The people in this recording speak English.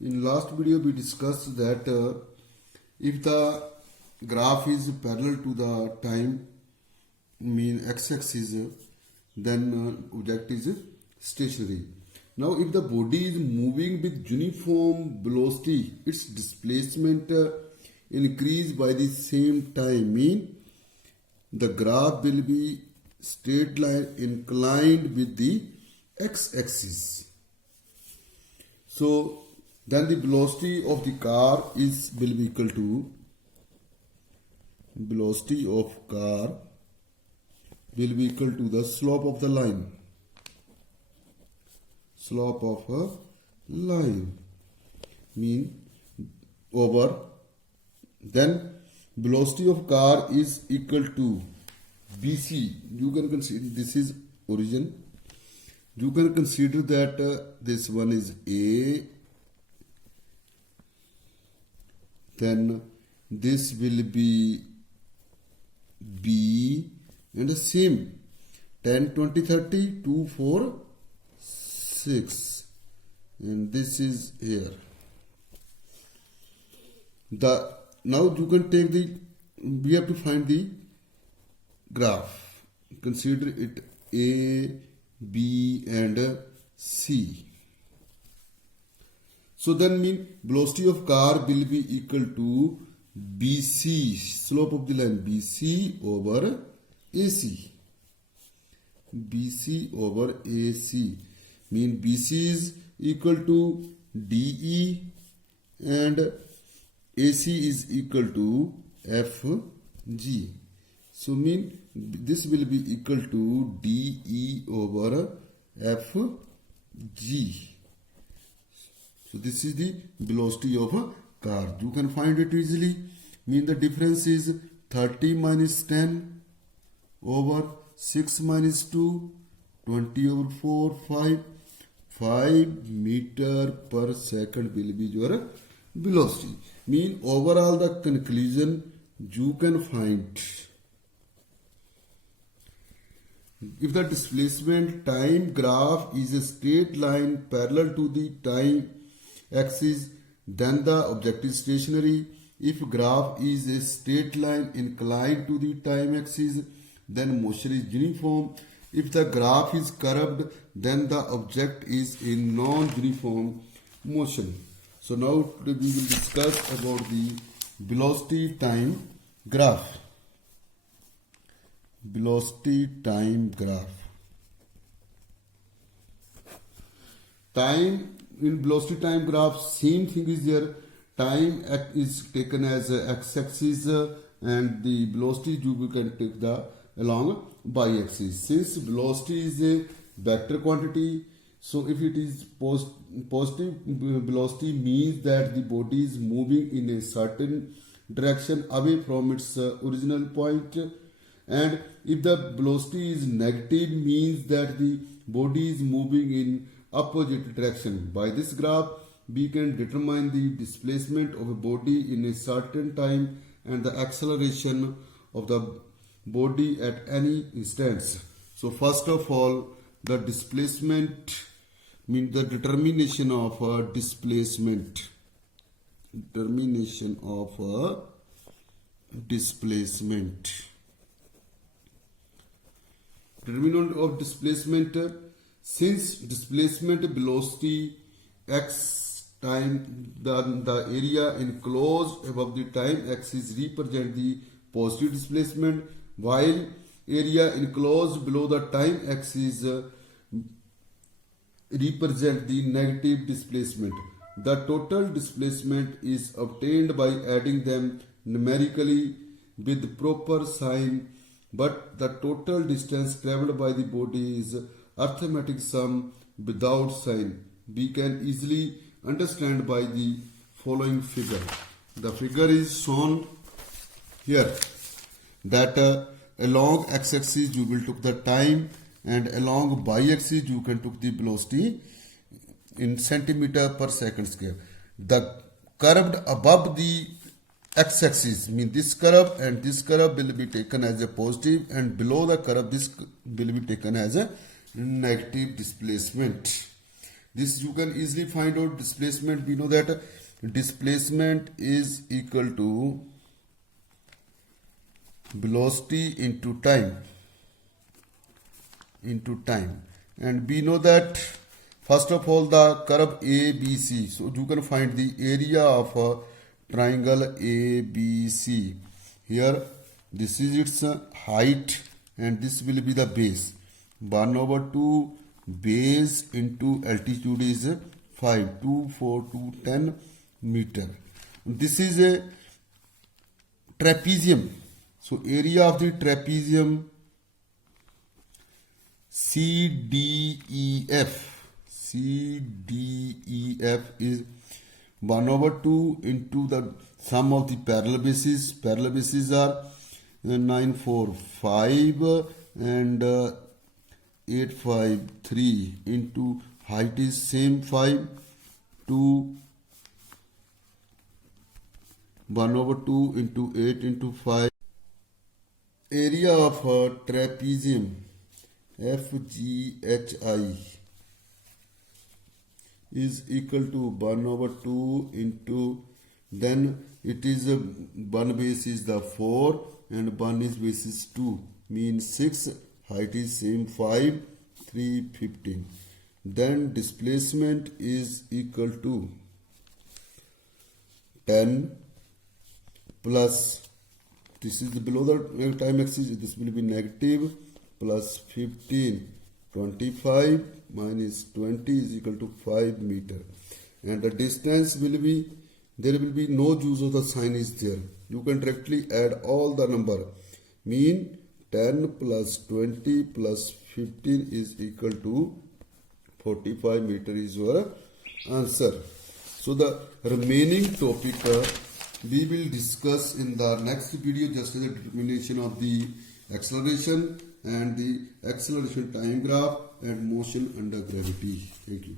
In last video we discussed that if the graph is parallel to the time mean x-axis, then object is stationary. Now if the body is moving with uniform velocity, its displacement increase by the same time, mean the graph will be straight line inclined with the x-axis. So then the velocity of the car will be equal to velocity of car will be equal to the slope of the line. Slope of a line mean over, then velocity of car is equal to BC. You can consider this is origin. You can consider that this one is A, then this will be B, and the same 10, 20, 30, 2, 4, 6, and this is here. Now you can take we have to find the graph. Consider it A, B and C. So then mean velocity of car will be equal to BC, slope of the line BC over AC. BC over AC mean BC is equal to DE and AC is equal to FG. So mean this will be equal to DE over FG. So this is the velocity of a car. You can find it easily. Mean the difference is 30 minus 10 over 6 minus 2, 20 over 4, 5 meter per second will be your velocity. Mean overall the conclusion you can find. If the displacement time graph is a straight line parallel to the time axis, then the object is stationary. If graph is a straight line inclined to the time axis, then motion is uniform. If the graph is curved, then the object is in non-uniform motion. So now we will discuss about the velocity time graph. Velocity time graph. Time in velocity time graph, same thing is there. Time is taken as x-axis and the velocity you can take the along y-axis. Since velocity is a vector quantity, so if it is positive velocity means that the body is moving in a certain direction away from its original point, and if the velocity is negative means that the body is moving in opposite direction. By this graph we can determine the displacement of a body in a certain time and the acceleration of the body at any instance. So first of all, the displacement means the determination of a displacement. Determination of a displacement. Determinant of displacement. Since displacement velocity x time, the area enclosed above the time axis represent the positive displacement, while area enclosed below the time axis represent the negative displacement. The total displacement is obtained by adding them numerically with proper sign, but the total distance traveled by the body is arithmetic sum without sign. We can easily understand by the following figure. The figure is shown here that along x-axis you will took the time and along y-axis you can took the velocity in centimeter per second square. The curved above the x-axis mean this curve and this curve will be taken as a positive, and below the curve this will be taken as a negative displacement. This you can easily find out displacement. We know that displacement is equal to velocity into time. And we know that first of all the curve ABC. So you can find the area of a triangle ABC. Here this is its height and this will be the base. 1/2 base into altitude is 5, 2, 4, 2, 10 meter. This is a trapezium. So area of the trapezium CDEF is 1/2 into the sum of the parallel bases. Parallel bases are 9, 4, 5 and 8, 5, 3 into height is same 5 to 1/2 into 8 into 5. Area of a trapezium FGHI is equal to 1/2 into, then it is one base is the 4 and one is base is 2, means 6, height is same 5, 3, 15. Then displacement is equal to 10 plus, this is below the time axis, this will be negative, plus 15, 25 minus 20 is equal to 5 meter. And the distance will be, there will be no use of the sign is there. You can directly add all the number. Mean 10 plus 20 plus 15 is equal to 45 meter is your answer. So the remaining topic we will discuss in the next video, just as a determination of the acceleration and the acceleration time graph and motion under gravity. Thank you.